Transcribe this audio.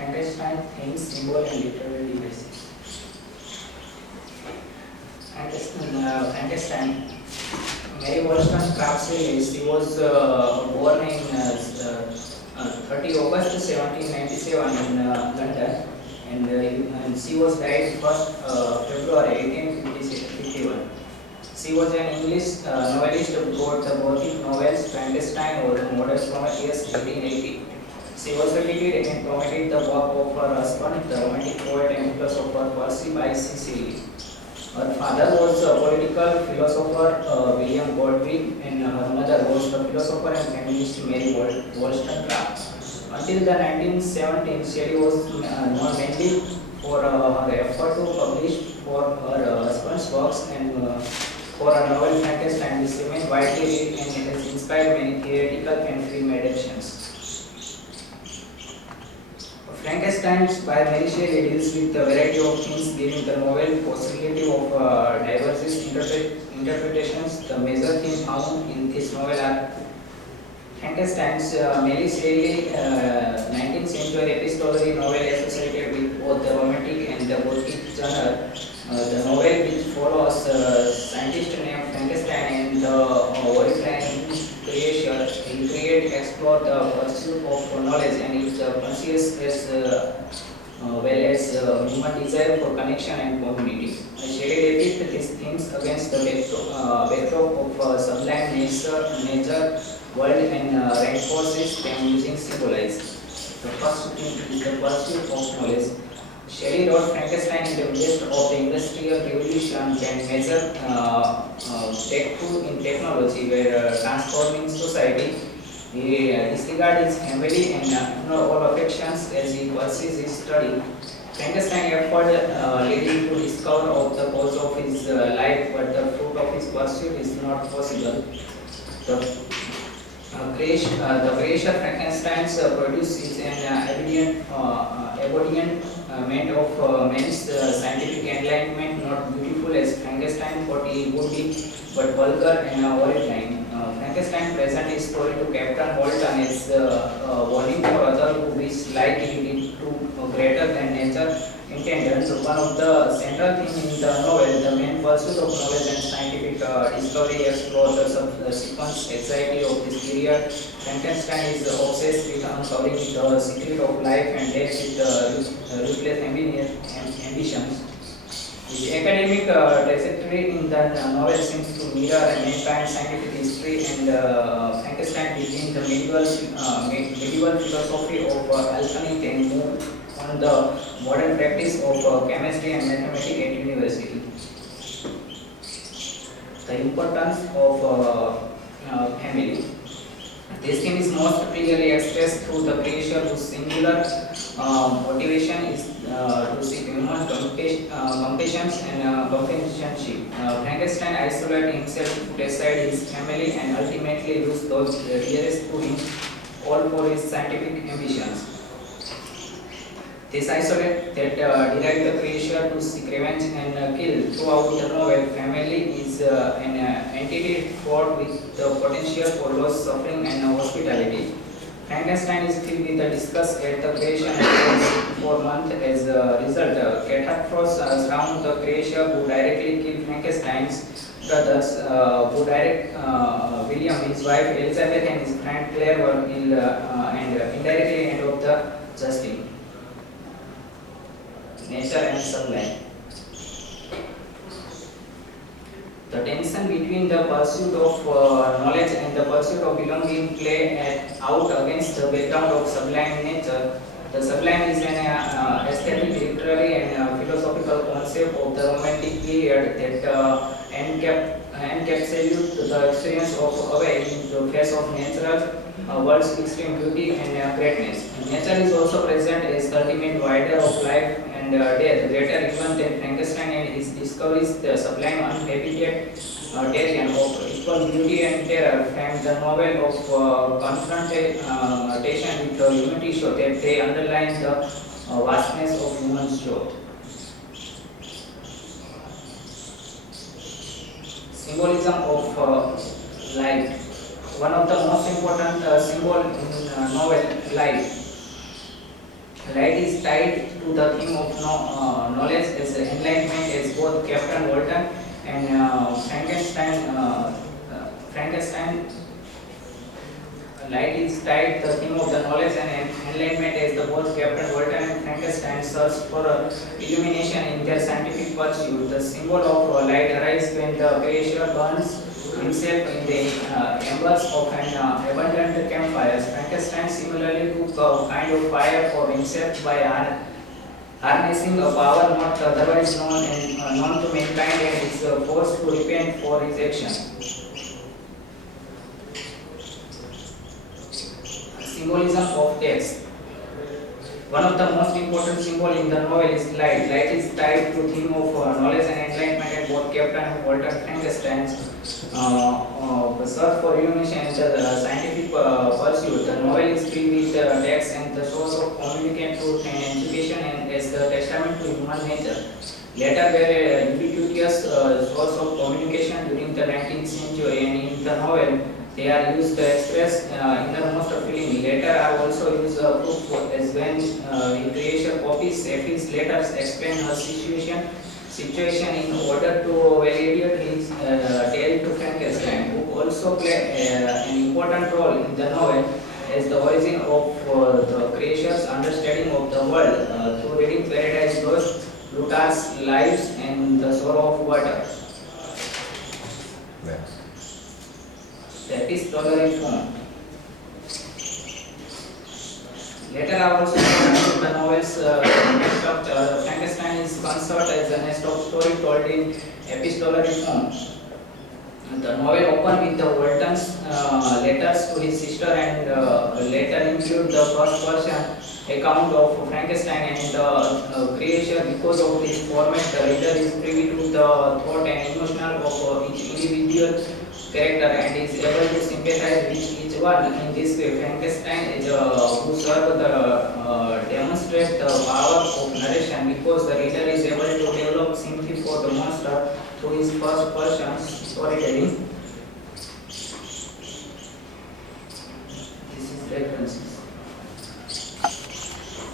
Frankenstein theme, symbol, and literary basis. Frankenstein, Mary Wollstonecraft Lewis, she was born in 30 August 1797 in London, and she was died 1st February 1851. She was an English novelist who wrote the Gothic novels Frankenstein or Modern Prometheus 1880. She was credited and promoted the work of her husband, the romantic poet and philosopher Percy Bysshe Shelley. Her father was a political philosopher William Godwin, and her mother was the philosopher and feminist Mary Wollstonecraft. Until the 1917s, Shelley was known mainly for her effort to publish for her husband's works and for a novel Frankenstein, which remained widely read and it has inspired many theatrical and film adaptations. Frankenstein by Mary Shelley deals with a variety of themes, giving the novel possibility of diverse interpretations. The major themes found in this novel are Frankenstein's Mary Shelley 19th century epistolary novel associated with both the romantic and the Gothic genre. The novel which follows scientist named Frankenstein and the horrifying creation, explore the pursuit of knowledge and its conscious as well as human desire for connection and community. Shelley depicts these themes against the backdrop of sublime nature, world, and reinforces them using symbolize. The first theme is the pursuit of knowledge. Shelley wrote Frankenstein in the midst of the Industrial Revolution and major breakthrough in technology were transforming society. He disregarded his family and ignored all affections as he pursues his study. Frankenstein effort leading to discover of the cause of his life, but the fruit of his pursuit is not possible. The creation Frankenstein's produce is an embodiment of man's scientific enlightenment, not beautiful as Frankenstein thought he would be, but vulgar and horrifying. Frankenstein presents his story to Captain Bolton as warning for others who wish like he did to greater than nature intended. So one of the central themes in the novel, the main pursuit of knowledge and scientific discovery, explores the sequence anxiety of this period. Frankenstein is obsessed with uncovering the secret of life and death with ruthless ambitions. His academic trajectory in the novel seems to mirror mankind's scientific history, and Frankenstein begins the medieval philosophy of alchemy and move on the modern practice of chemistry and mathematics at university. The importance of family. This theme is most clearly expressed through the creature whose singular motivation is to seek human compassion and companionship. Frankenstein isolates himself to decide his family and ultimately loses those dearest to him, all for his scientific ambitions. This isolate that derive the creature to seek revenge and kill. Throughout the novel, family is an entity fraught with the potential for loss, suffering, and hospitality. Frankenstein is filled with the disgust at the creation for months. As a result, catastrophes surround the creature who directly kill Frankenstein's brothers, who direct William, his wife Elizabeth, and his friend Claire were ill and indirectly end of the justice. Nature and sublime. The tension between the pursuit of knowledge and the pursuit of belonging play out against the background of sublime nature. The sublime is an aesthetic, literary, and philosophical concept of the Romantic period that encapsulates the experience of away in the face of natural world's extreme beauty and greatness. Nature is also present as the ultimate wider of life and death, greater even than Frankenstein and his discoveries. The sublime, unhabited terrain of equal beauty and terror framed the novel of confrontation with the humanity, show that they underline the vastness of human soul. Symbolism of light. One of the most important symbol in novel light. Light is tied to the theme of knowledge as enlightenment as both Captain Walton and Frankenstein. Light is tied the theme of the knowledge and enlightenment as the both Captain Walton and Frankenstein search for illumination in their scientific pursuit. The symbol of light arises when the creature burns himself in the embers of an abundant campfire. Frankenstein similarly took a kind of fire for himself by harnessing a power not otherwise known to mankind and is forced to repent for his action. Symbolism of text. One of the most important symbols in the novel is light. Light is tied to theme of knowledge and enlightenment and both Captain and Walter Frankenstein's search for illumination and the scientific pursuit. The novel is filled with text and the source of communicate truth and education and as the testament to human nature. Later were ubiquitous source of communication during the 19th century and in the novel they are used to express innermost feeling. Later are also used proof as when in creation copies Effie's letters explain her situation in order to validate his tale to Frankenstein, who also play an important role in the novel as the origin of the creation's understanding of the world through reading Paradise Lost, Plutarch's Lives, and The Sorrow of Water. Yes. The epistolary form. Later I also found the novel's structure. Frankenstein is conceived as a nest of story told in epistolary form. The novel opens with the Walton's letters to his sister and later include the first person account of Frankenstein and the creation. Because of this format, the reader is privy to the thought and emotional of each individual character and is able to sympathize with each one. In this way, Frankenstein is who serve the demonstrate the power of narration because the reader is able to develop sympathy for the monster through his first person storytelling.